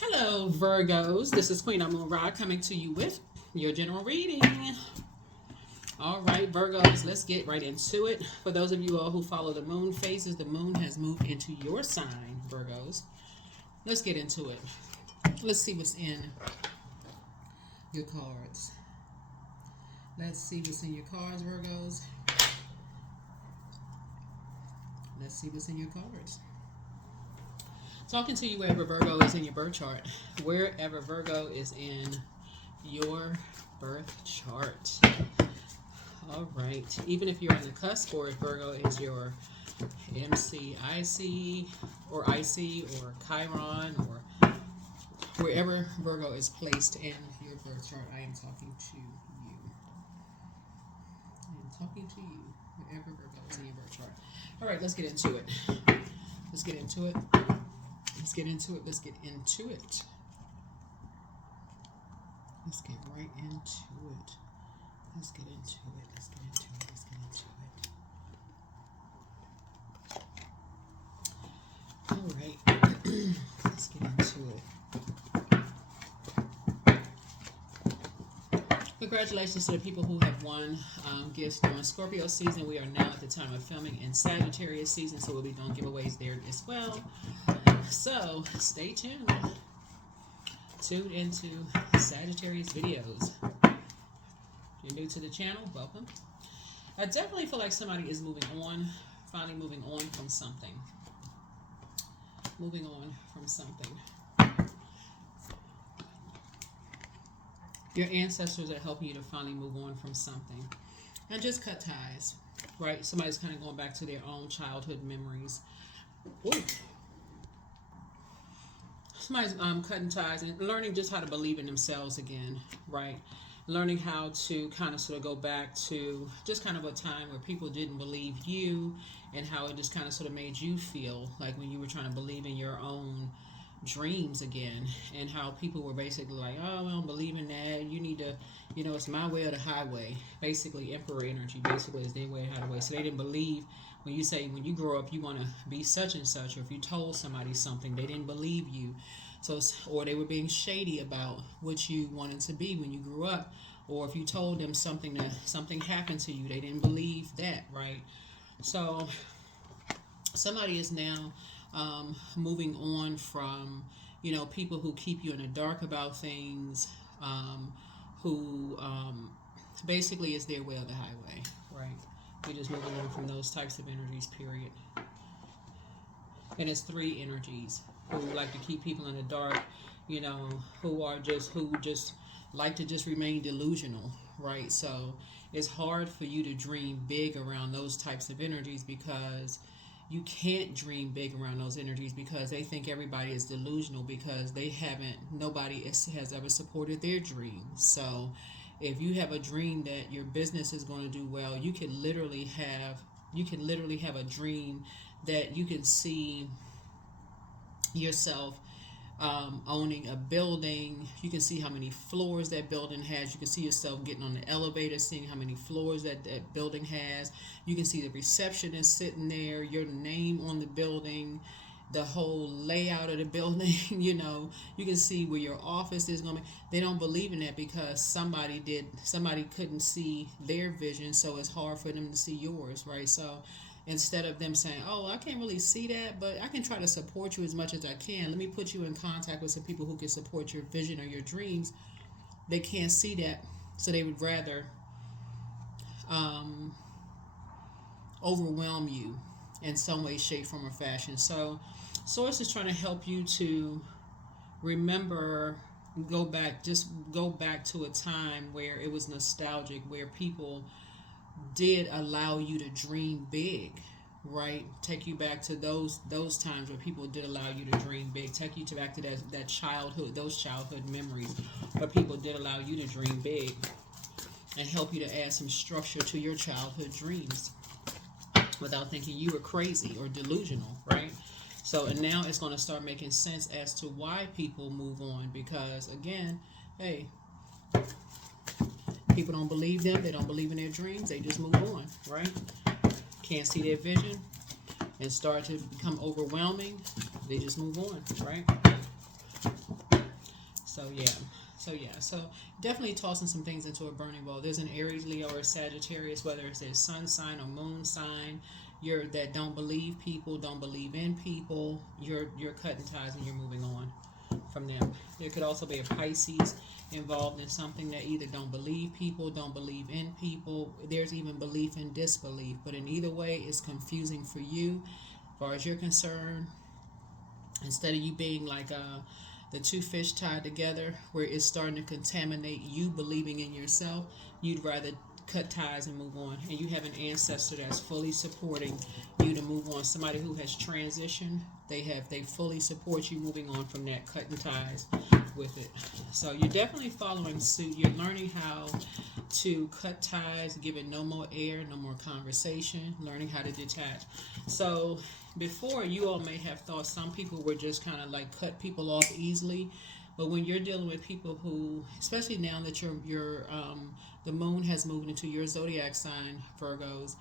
Hello, Virgos. This is Queen Amun Ra coming to you with your general reading. All right, Virgos, let's get right into it. For those of you all who follow the moon phases, the moon has moved into your sign, Virgos. Let's get into it. Let's see what's in your cards. Let's see what's in your cards, Virgos. Let's see what's in your cards. Talking to you wherever Virgo is in your birth chart. Wherever Virgo is in your birth chart. All right. Even if you're on the cusp, or if Virgo is your MCIC or IC or Chiron, or wherever Virgo is placed in your birth chart, I am talking to you. I am talking to you wherever Virgo is in your birth chart. All right, let's get into it. Let's get into it. Let's get into it. Let's get into it. Let's get right into it. Let's get into it. Let's get into it. Let's get into it. All right. Let's get into it. Congratulations to the people who have won gifts during Scorpio season. We are now at the time of filming in Sagittarius season, so we'll be doing giveaways there as well. So stay tuned. Tune into Sagittarius videos. If you're new to the channel, welcome. I definitely feel like somebody is moving on, finally moving on from something. Moving on from something. Your ancestors are helping you to finally move on from something. And just cut ties, right? Somebody's kind of going back to their own childhood memories. Ooh. Somebody's cutting ties and learning just how to believe in themselves again, right? Learning how to kind of sort of go back to just kind of a time where people didn't believe you, and how it just kind of sort of made you feel like when you were trying to believe in your own dreams again, and how people were basically like, oh, I don't believe in that, you need to, it's my way or the highway. Basically emperor energy basically is their way or highway. So they didn't believe when you say when you grow up you want to be such and such, or if you told somebody something, they didn't believe you. So, or they were being shady about what you wanted to be when you grew up, or if you told them something that something happened to you, they didn't believe that, right? So somebody is now moving on from, people who keep you in the dark about things, who basically is their way or the highway, right? We're just moving on from those types of energies, period. And it's three energies who like to keep people in the dark, who just like to just remain delusional, right? So it's hard for you to dream big around those types of energies, because you can't dream big around those energies, because they think everybody is delusional, because nobody has ever supported their dreams. So if you have a dream that your business is going to do well, you can literally have a dream that you can see yourself owning a building. You can see how many floors that building has. You can see yourself getting on the elevator, seeing how many floors that building has. You can see the receptionist sitting there, your name on the building, the whole layout of the building. You can see where your office is going to be. They don't believe in that because somebody couldn't see their vision, so it's hard for them to see yours, right? So instead of them saying, oh, I can't really see that, but I can try to support you as much as I can. Let me put you in contact with some people who can support your vision or your dreams. They can't see that, so they would rather overwhelm you in some way, shape, form, or fashion. So Source is trying to help you to remember, go back to a time where it was nostalgic, where people did allow you to dream big, right? Take you back to those times where people did allow you to dream big. Take you back to that childhood, those childhood memories where people did allow you to dream big, and help you to add some structure to your childhood dreams without thinking you were crazy or delusional, right? So, and now it's going to start making sense as to why people move on, because again, hey, people don't believe them. They don't believe in their dreams. They just move on, right? Can't see their vision and start to become overwhelming. They just move on, right? So definitely tossing some things into a burning bowl. There's an Aries, Leo, or Sagittarius, whether it's their sun sign or moon sign. You're that don't believe people, don't believe in people. You're cutting ties and you're moving on from them. There could also be a Pisces involved in something that either don't believe people, don't believe in people. There's even belief and disbelief. But in either way, it's confusing for you. As far as you're concerned, instead of you being like the two fish tied together, where it's starting to contaminate you believing in yourself, you'd rather cut ties and move on. And you have an ancestor that's fully supporting you to move on. Somebody who has transitioned, they fully support you moving on from that, cutting ties with it. So you're definitely following suit. You're learning how to cut ties, giving no more air, no more conversation, learning how to detach. So before, you all may have thought some people were just kind of like cut people off easily, but when you're dealing with people who, especially now that your the moon has moved into your zodiac sign, Virgos,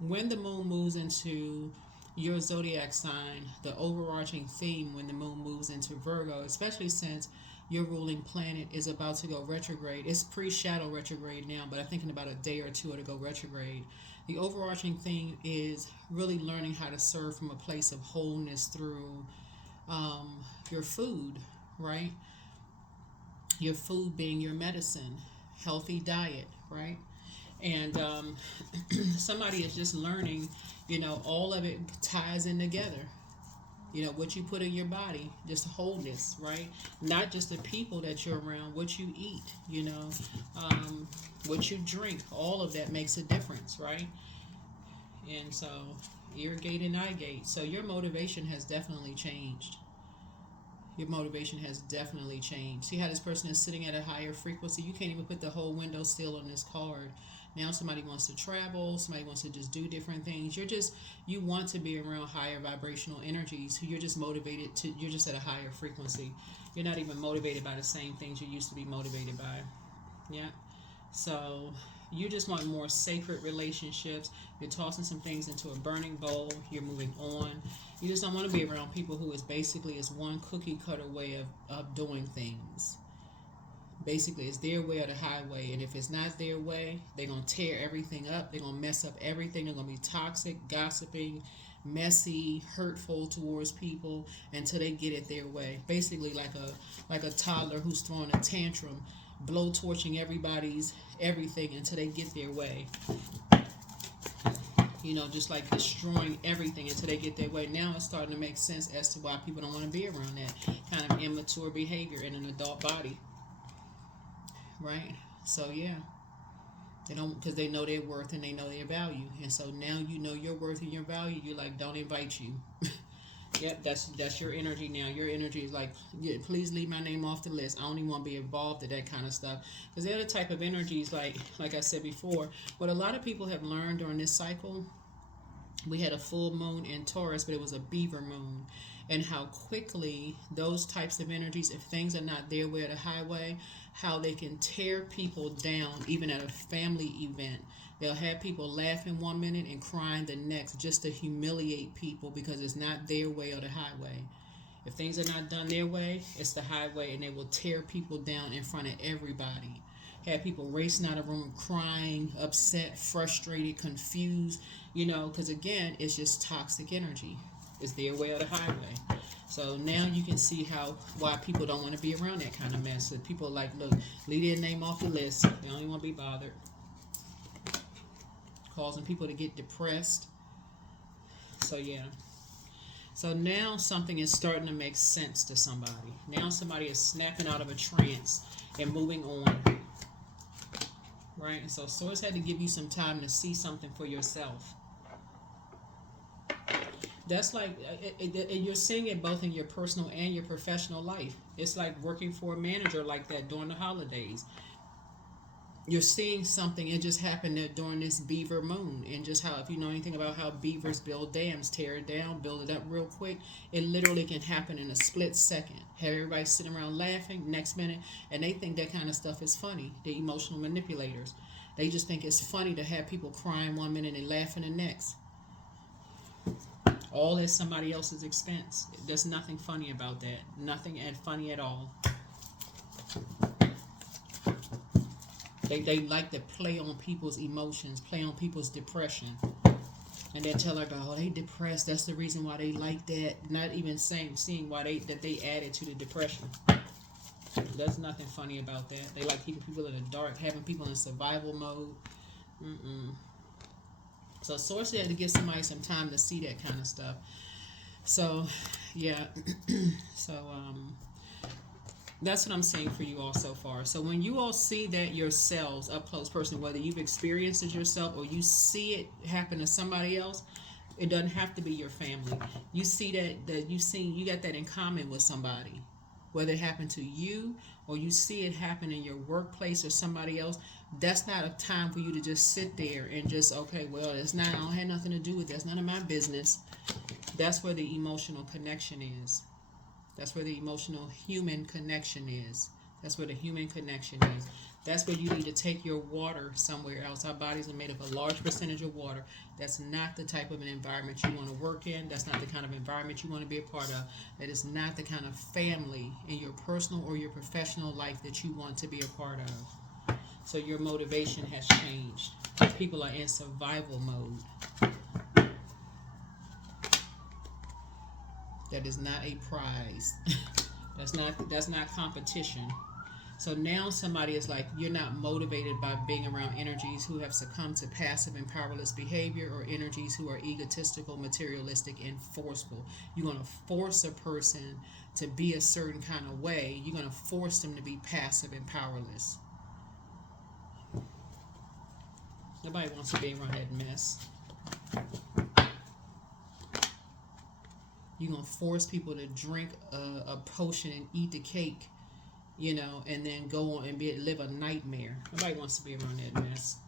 when the moon moves into your zodiac sign, the overarching theme when the moon moves into Virgo, especially since your ruling planet is about to go retrograde. It's pre-shadow retrograde now, but I think in about a day or two it'll go retrograde. The overarching theme is really learning how to serve from a place of wholeness through your food, right? Your food being your medicine, healthy diet, right? And somebody is just learning, all of it ties in together. What you put in your body, just wholeness, right? Not just the people that you're around, what you eat, what you drink, all of that makes a difference, right? And so, ear gate and eye gate. So your motivation has definitely changed. Your motivation has definitely changed. See how this person is sitting at a higher frequency? You can't even put the whole window still on this card. Now somebody wants to travel, somebody wants to just do different things. You want to be around higher vibrational energies. You're just you're just at a higher frequency. You're not even motivated by the same things you used to be motivated by. Yeah. So you just want more sacred relationships. You're tossing some things into a burning bowl. You're moving on. You just don't want to be around people who is basically is one cookie cutter way of doing things. Basically, it's their way or the highway. And if it's not their way, they're going to tear everything up. They're going to mess up everything. They're going to be toxic, gossiping, messy, hurtful towards people until they get it their way. Basically, like a toddler who's throwing a tantrum, blowtorching everybody's everything until they get their way. Just like destroying everything until they get their way. Now it's starting to make sense as to why people don't want to be around that kind of immature behavior in an adult body. Right? So yeah, they don't, because they know their worth and they know their value, and so now you know your worth and your value. You're like, don't invite you. Yep, that's your energy now. Your energy is like, yeah, please leave my name off the list. I don't even want to be involved in that kind of stuff, because they're the type of energies like I said before. What a lot of people have learned during this cycle, we had a full moon in Taurus, but it was a beaver moon. And how quickly those types of energies, if things are not their way or the highway, how they can tear people down, even at a family event. They'll have people laughing one minute and crying the next, just to humiliate people because it's not their way or the highway. If things are not done their way, it's the highway, and they will tear people down in front of everybody. Have people racing out of the room, crying, upset, frustrated, confused, because again, it's just toxic energy. It's their way or the highway. So now you can see why people don't want to be around that kind of mess. So people like, look, leave their name off the list. They don't even want to be bothered. Causing people to get depressed. So yeah. So now something is starting to make sense to somebody. Now somebody is snapping out of a trance and moving on. Right? And so Source had to give you some time to see something for yourself. That's like, and you're seeing it both in your personal and your professional life. It's like working for a manager like that during the holidays. You're seeing something. It just happened during this beaver moon, and just how, if you know anything about how beavers build dams, tear it down, build it up real quick, it literally can happen in a split second. Have everybody sitting around laughing next minute, and they think that kind of stuff is funny. The emotional manipulators, they just think it's funny to have people crying one minute and laughing the next. all at somebody else's expense. There's nothing funny about that. Nothing funny at all. They like to play on people's emotions, play on people's depression. And then tell her, oh, they depressed. That's the reason why they like that. Not even seeing why they added to the depression. There's nothing funny about that. They like keeping people in the dark, having people in survival mode. So Source had to give somebody some time to see that kind of stuff. So, yeah. So, that's what I'm saying for you all so far. So when you all see that yourselves up close person, whether you've experienced it yourself or you see it happen to somebody else, it doesn't have to be your family. You see that you got that in common with somebody, whether it happened to you or you see it happen in your workplace or somebody else. That's not a time for you to just sit there and just, okay, well, I don't have nothing to do with that. That's none of my business. That's where the emotional connection is. That's where the emotional human connection is. That's where the human connection is. That's where you need to take your water somewhere else. Our bodies are made of a large percentage of water. That's not the type of an environment you want to work in. That's not the kind of environment you want to be a part of. That is not the kind of family in your personal or your professional life that you want to be a part of. So your motivation has changed. People are in survival mode. That is not a prize. That's not competition. So now somebody is like, you're not motivated by being around energies who have succumbed to passive and powerless behavior, or energies who are egotistical, materialistic, and forceful. You're going to force a person to be a certain kind of way. You're going to force them to be passive and powerless. Nobody wants to be around that mess. You're going to force people to drink a potion and eat the cake, and then go on and live a nightmare. Nobody wants to be around that mess.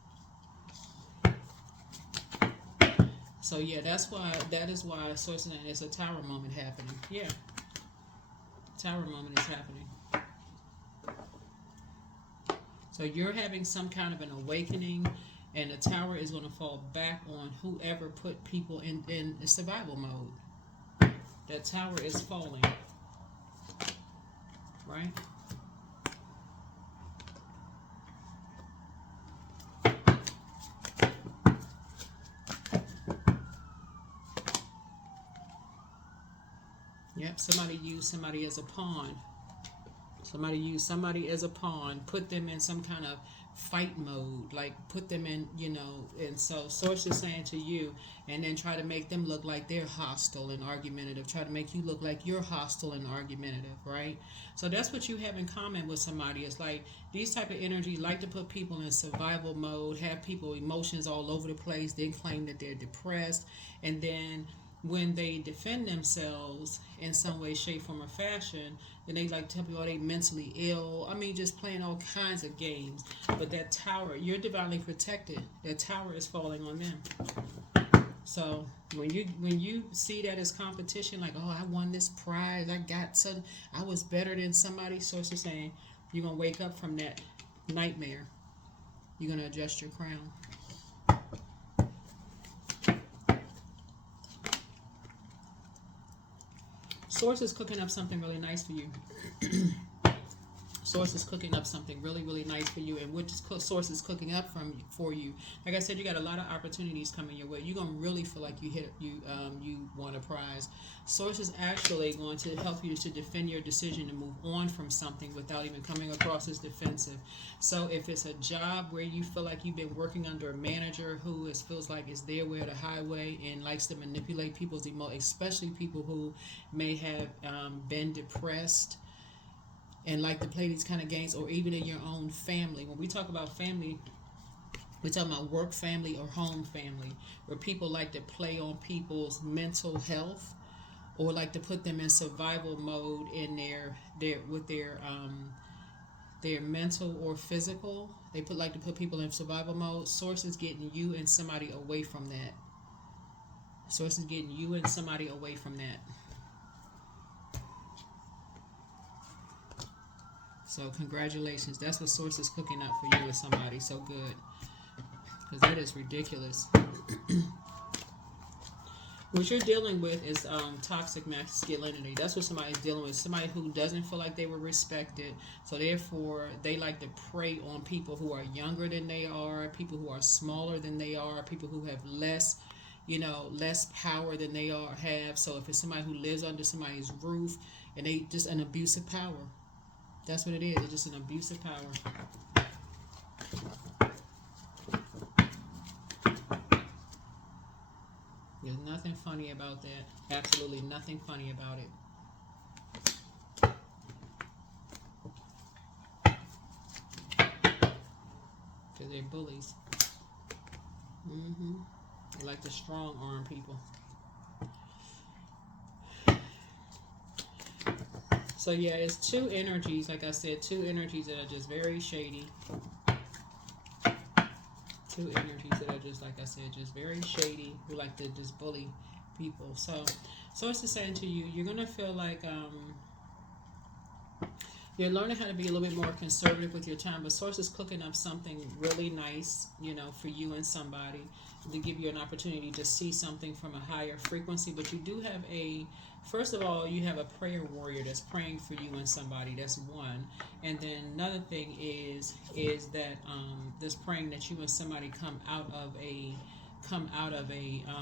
So yeah, that is why Source and it's a tower moment happening. Yeah. Tower moment is happening. So you're having some kind of an awakening, and the tower is going to fall back on whoever put people in survival mode. That tower is falling. Right? Yep, somebody used somebody as a pawn. Somebody used somebody as a pawn, put them in some kind of fight mode, like put them in, and so Source is saying to you, and then try to make them look like they're hostile and argumentative, try to make you look like you're hostile and argumentative, right? So that's what you have in common with somebody. It's like these type of energy like to put people in survival mode, have people emotions all over the place, then claim that they're depressed, and then when they defend themselves in some way, shape, form, or fashion, then they like tell people, they mentally ill. I mean, just playing all kinds of games. But that tower, you're divinely protected. That tower is falling on them. So when you see that as competition, like, oh, I won this prize, I was better than somebody. Source is saying you're gonna wake up from that nightmare. You're gonna adjust your crown. Source is cooking up something really nice for you. Source is cooking up something really, really nice for you. And what Source is cooking up for you, like I said, you got a lot of opportunities coming your way. You're going to really feel like you won a prize. Source is actually going to help you to defend your decision to move on from something without even coming across as defensive. So if it's a job where you feel like you've been working under a manager who feels like it's their way or the highway and likes to manipulate people's emotions, especially people who may have been depressed and like to play these kind of games, or even in your own family. When we talk about family, we're talking about work family or home family, where people like to play on people's mental health, or like to put them in survival mode in their mental or physical. They like to put people in survival mode. Source is getting you and somebody away from that. Source is getting you and somebody away from that. So congratulations. That's what Source is cooking up for you with somebody. So good. Because that is ridiculous. What you're dealing with is toxic masculinity. That's what somebody's dealing with. Somebody who doesn't feel like they were respected. So therefore, they like to prey on people who are younger than they are, people who are smaller than they are, people who have less, less power than they have. So if it's somebody who lives under somebody's roof, and they just an abuse of power. That's what it is. It's just an abuse of power. There's nothing funny about that. Absolutely nothing funny about it. Because they're bullies. They like to strong arm people. So yeah, it's two energies, like I said, two energies that are just very shady. Two energies that are just, like I said, just very shady, who like to just bully people. So it's just saying to you, you're gonna feel like you're learning how to be a little bit more conservative with your time, but Source is cooking up something really nice, for you and somebody, to give you an opportunity to see something from a higher frequency. But you do have first of all, you have a prayer warrior that's praying for you and somebody. That's one. And then another thing is that this praying that you and somebody come out of a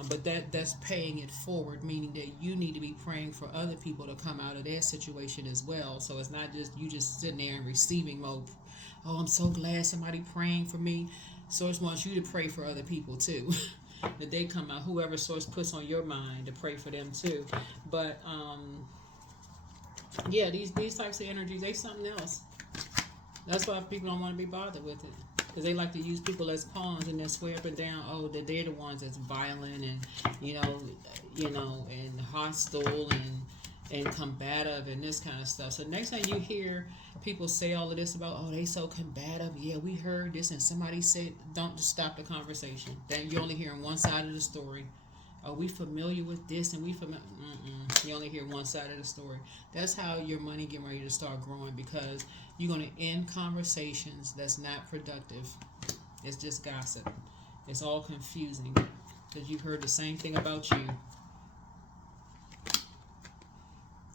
but that's paying it forward, meaning that you need to be praying for other people to come out of their situation as well. So it's not just you just sitting there in receiving mode. Oh, I'm so glad somebody praying for me. Source wants you to pray for other people too. That they come out, whoever Source puts on your mind, to pray for them too. But yeah, these types of energies, they something else. That's why people don't want to be bothered with it. Because they like to use people as pawns and then swear up and down, that they're the ones that's violent and and hostile and combative and this kind of stuff. So next time you hear people say all of this about, they so combative, yeah, we heard this and somebody said, don't just stop the conversation. Then you're only hearing one side of the story. Are we familiar with this? And you only hear one side of the story. That's how your money getting ready to start growing, because you're going to end conversations that's not productive. It's just gossip. It's all confusing because you've heard the same thing about you.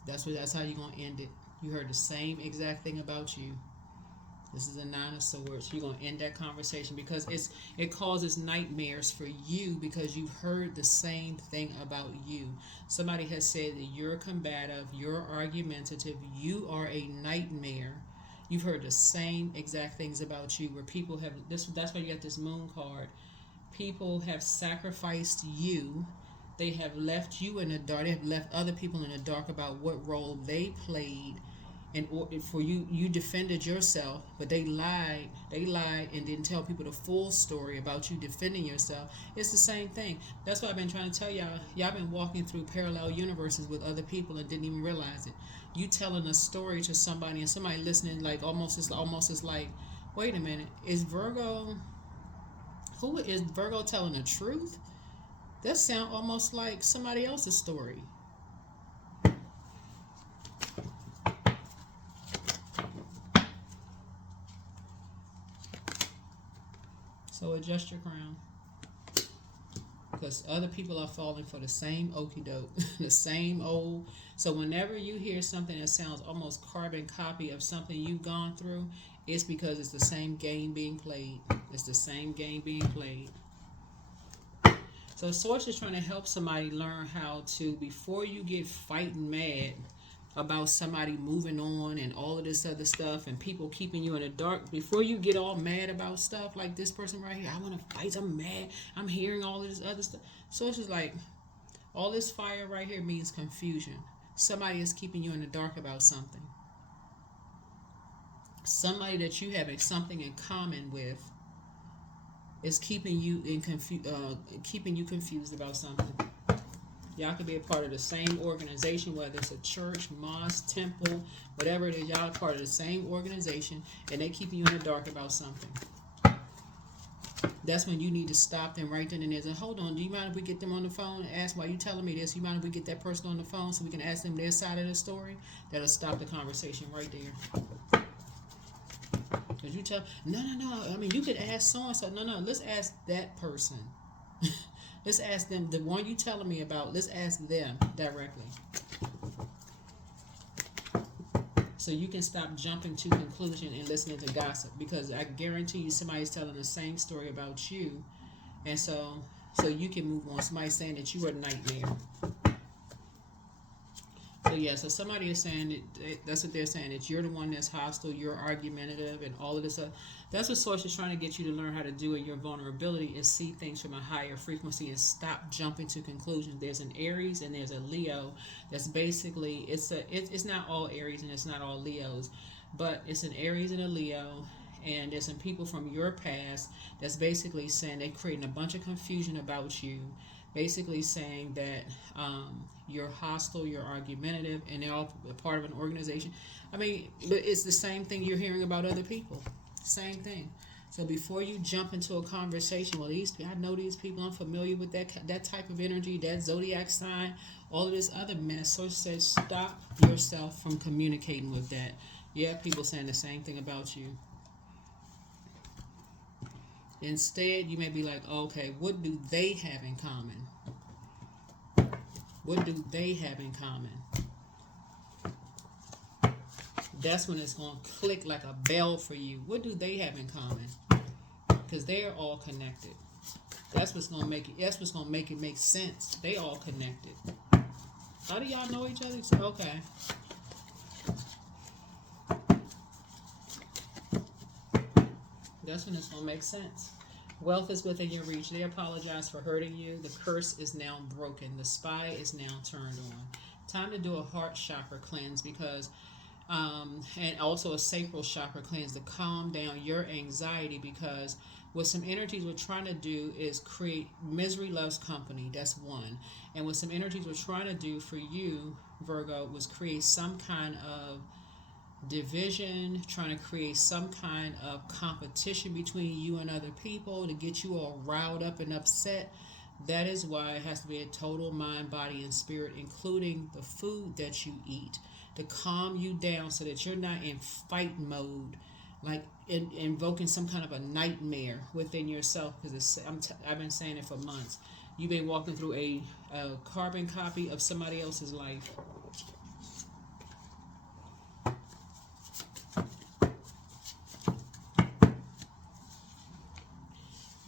That's how you're going to end it. You heard the same exact thing about you. This is a Nine of Swords. You're going to end that conversation because it causes nightmares for you, because you've heard the same thing about you. Somebody has said that you're combative, you're argumentative, you are a nightmare. You've heard the same exact things about you, where people have this. That's why you got this Moon card. People have sacrificed you. They have left you in the dark. They have left other people in the dark about what role they played. And for you defended yourself, but they lied and didn't tell people the full story about you defending yourself. It's the same thing. That's why I've been trying to tell y'all been walking through parallel universes with other people and didn't even realize it. You telling a story to somebody and somebody listening, like almost is like, wait a minute, is Virgo telling the truth? That sound almost like somebody else's story. So adjust your crown, because other people are falling for the same okie doke, the same old. So whenever you hear something that sounds almost carbon copy of something you've gone through, it's because it's the same game being played. It's the same game being played. So Source is trying to help somebody learn how to, before you get fighting mad about somebody moving on and all of this other stuff and people keeping you in the dark, before you get all mad about stuff like this person right here, I want to fight, I'm mad, I'm hearing all of this other stuff. So it's just like, all this fire right here means confusion. Somebody is keeping you in the dark about something. Somebody that you have something in common with is keeping you confused about something. Y'all could be a part of the same organization, whether it's a church, mosque, temple, whatever it is. Y'all are part of the same organization, and they keep you in the dark about something. That's when you need to stop them right then and there. And hold on, do you mind if we get them on the phone and ask why you telling me this? You mind if we get that person on the phone so we can ask them their side of the story? That'll stop the conversation right there. Because you tell, no. I mean, you could ask so-and-so. No, let's ask that person. Let's ask them. The one you telling me about, let's ask them directly. So you can stop jumping to conclusion and listening to gossip, because I guarantee you somebody's telling the same story about you, and so you can move on. Somebody's saying that you are a nightmare. So yeah, so somebody is saying that's what they're saying, that you're the one that's hostile, you're argumentative, and all of this stuff. That's what Source is trying to get you to learn how to do in your vulnerability, is see things from a higher frequency and stop jumping to conclusions. There's an Aries and there's a Leo. That's basically it's not all Aries and it's not all Leos, but it's an Aries and a Leo. And there's some people from your past that's basically saying they're creating a bunch of confusion about you, basically saying that you're hostile, you're argumentative, and they're all part of an organization. I mean, but it's the same thing you're hearing about other people. Same thing. So before you jump into a conversation, well, I know these people, I'm familiar with that type of energy, that zodiac sign, all of this other mess. So it says stop yourself from communicating with that. Yeah, people saying the same thing about you. Instead, you may be like, okay, what do they have in common? What do they have in common? That's when it's going to click like a bell for you. What do they have in common? Because they are all connected. That's what's going to make it. That's what's going to make it make sense. They all connected. How do y'all know each other? Okay. That's when it's going to make sense. Wealth is within your reach. They apologize for hurting you. The curse is now broken. The spy is now turned on. Time to do a heart chakra cleanse, because and also a sacral chakra cleanse to calm down your anxiety, because what some energies we're trying to do is create misery loves company. That's one. And what some energies we're trying to do for you, Virgo, was create some kind of division, trying to create some kind of competition between you and other people to get you all riled up and upset. That is why it has to be a total mind, body, and spirit, including the food that you eat, to calm you down so that you're not in fight mode, like invoking some kind of a nightmare within yourself. Because I've been saying it for months. You've been walking through a carbon copy of somebody else's life.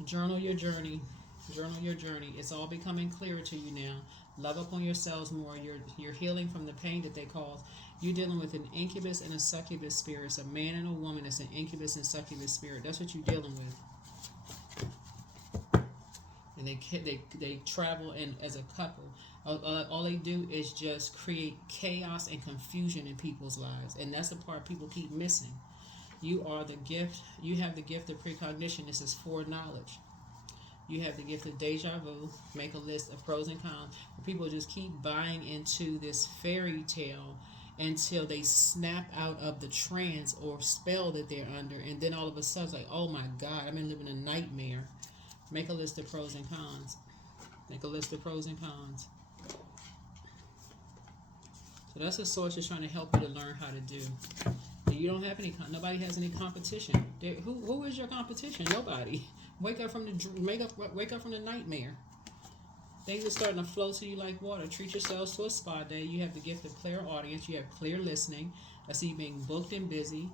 Journal your journey. Journal your journey. It's all becoming clearer to you now. Love up on yourselves more. You're healing from the pain that they cause. You're dealing with an incubus and a succubus spirit. It's a man and a woman. It's an incubus and succubus spirit. That's what you're dealing with. And they travel in as a couple. All they do is just create chaos and confusion in people's lives. And that's the part people keep missing. You are the gift. You have the gift of precognition. This is foreknowledge. You have the gift of deja vu. Make a list of pros and cons. People just keep buying into this fairy tale until they snap out of the trance or spell that they're under, and then all of a sudden it's like, oh my God, I've been living a nightmare. Make a list of pros and cons. Make a list of pros and cons. So that's what Source is trying to help you to learn how to do. You don't have any. Nobody has any competition. Who is your competition? Nobody. Wake up from the nightmare. Things are starting to flow to you like water. Treat yourselves to a spa day. You have the gift of clear audience. You have clear listening. I see you being booked and busy.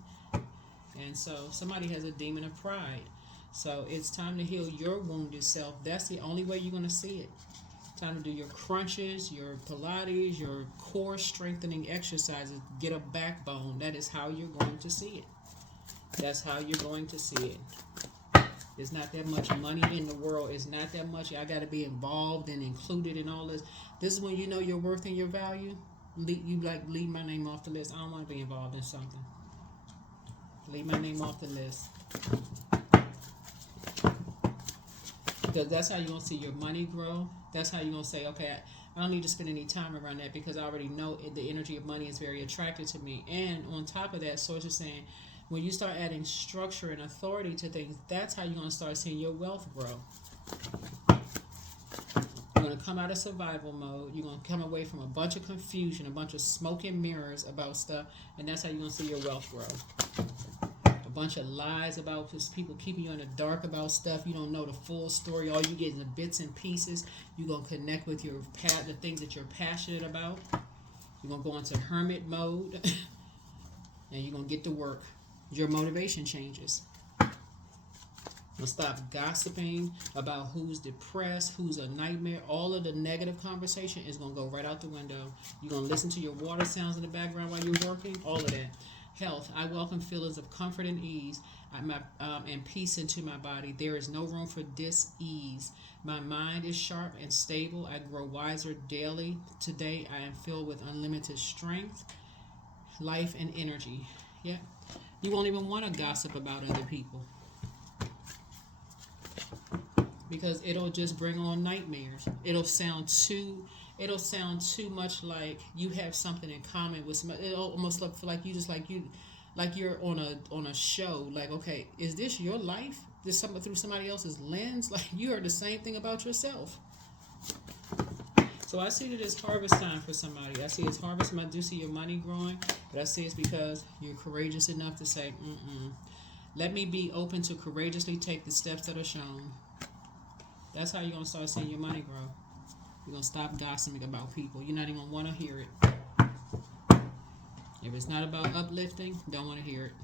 And so somebody has a demon of pride. So it's time to heal your wounded self. That's the only way you're going to see it. Time to do your crunches, your Pilates, your core strengthening exercises. Get a backbone. That is how you're going to see it. That's how you're going to see it. There's not that much money in the world. It's not that much. I got to be involved and included in all this. This is when you know your worth and your value. Leave my name off the list. I don't want to be involved in something. Leave my name off the list. Because that's how you're going to see your money grow. That's how you're going to say, okay, I don't need to spend any time around that, because I already know the energy of money is very attractive to me. And on top of that, Source is saying, when you start adding structure and authority to things, that's how you're going to start seeing your wealth grow. You're going to come out of survival mode. You're going to come away from a bunch of confusion, a bunch of smoke and mirrors about stuff, and that's how you're going to see your wealth grow. A bunch of lies about just people keeping you in the dark about stuff. You don't know the full story. All you get is the bits and pieces. You're going to connect with the things that you're passionate about. You're going to go into hermit mode. And you're going to get to work. Your motivation changes. You'll stop gossiping about who's depressed, who's a nightmare. All of the negative conversation is going to go right out the window. You're going to listen to your water sounds in the background while you're working. All of that. Health. I welcome feelings of comfort and ease and peace into my body. There is no room for dis-ease. My mind is sharp and stable. I grow wiser daily. Today I am filled with unlimited strength, life, and energy. Yeah. You won't even want to gossip about other people, because it'll just bring on nightmares. It'll sound too much like you have something in common with somebody. It'll almost look like you're on a show. Like, okay, is this your life? This something through somebody else's lens? Like, you heard the same thing about yourself. So I see that it's harvest time for somebody. I see it's harvest time. I do see your money growing, but I see it's because you're courageous enough to say, let me be open to courageously take the steps that are shown. That's how you're going to start seeing your money grow. You're going to stop gossiping about people. You're not even going to want to hear it. If it's not about uplifting, don't want to hear it.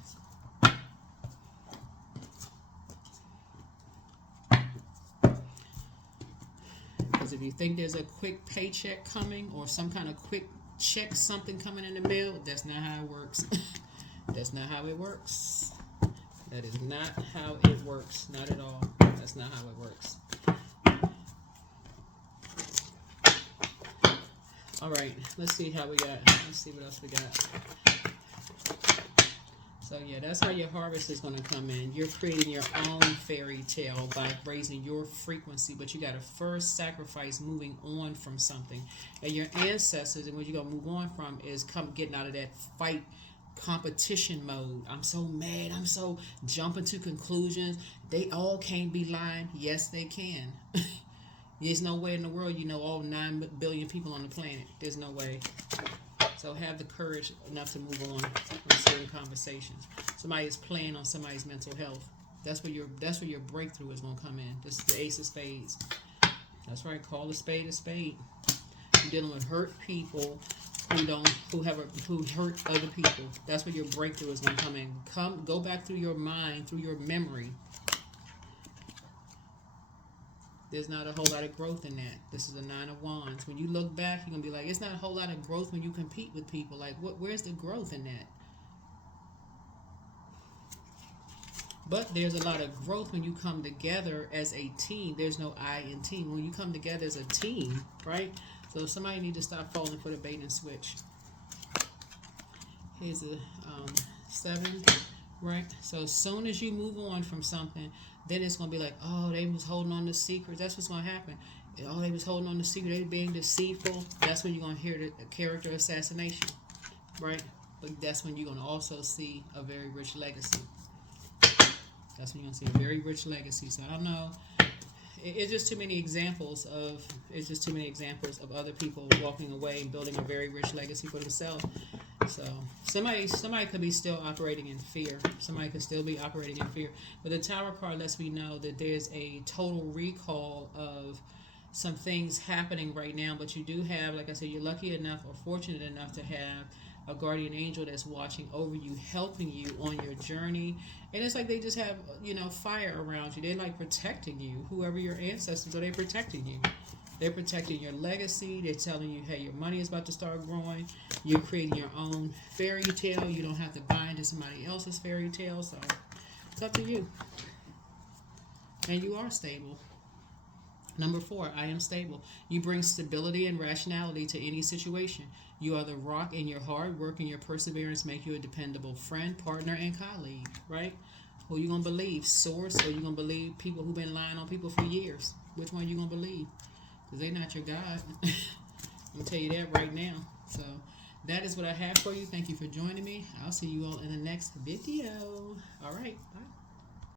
Because if you think there's a quick paycheck coming or some kind of quick check, something coming in the mail, that's not how it works. That's not how it works. That is not how it works. Not at all. That's not how it works. All right, let's see how we got. Let's see what else we got. So yeah, that's how your harvest is going to come in. You're creating your own fairy tale by raising your frequency, but you got to first sacrifice moving on from something. And your ancestors, and what you're going to move on from is getting out of that fight competition mode. I'm so mad. I'm so jumping to conclusions. They all can't be lying. Yes, they can. There's no way in the world you know all 9 billion people on the planet. There's no way. So have the courage enough to move on from certain conversations. Somebody is playing on somebody's mental health. That's where your breakthrough is going to come in. This is the Ace of Spades. That's right. Call a spade a spade. You're dealing with hurt people who hurt other people. That's where your breakthrough is going to come in. Go back through your mind, through your memory. There's not a whole lot of growth in that. This is a 9 of Wands. When you look back, you're going to be like, it's not a whole lot of growth when you compete with people. Like, where's the growth in that? But there's a lot of growth when you come together as a team. There's no I in team. When you come together as a team, right? So somebody need to stop falling for the bait and switch. Here's a 7, right? So as soon as you move on from something, then it's going to be like, oh, they was holding on to secrets. That's what's going to happen. Oh, they was holding on to secrets. They being deceitful. That's when you're going to hear the character assassination, right? But that's when you're going to also see a very rich legacy. That's when you're going to see a very rich legacy. So I don't know. It's just too many examples of other people walking away and building a very rich legacy for themselves. So somebody could be still operating in fear. Somebody could still be operating in fear. But the Tower card lets me know that there's a total recall of some things happening right now. But you do have, like I said, you're lucky enough or fortunate enough to have a guardian angel that's watching over you, helping you on your journey. And it's like they just have, fire around you. They're like protecting you. Whoever your ancestors are, they're protecting you. They're protecting your legacy. They're telling you, hey, your money is about to start growing. You're creating your own fairy tale. You don't have to buy into somebody else's fairy tale. So it's up to you. And you are stable. Number 4, I am stable. You bring stability and rationality to any situation. You are the rock, and your hard work and your perseverance make you a dependable friend, partner, and colleague, right? Who you going to believe? Source, or you going to believe people who've been lying on people for years? Which one you going to believe? Because they're not your God. I'm going to tell you that right now. So that is what I have for you. Thank you for joining me. I'll see you all in the next video. All right. Bye.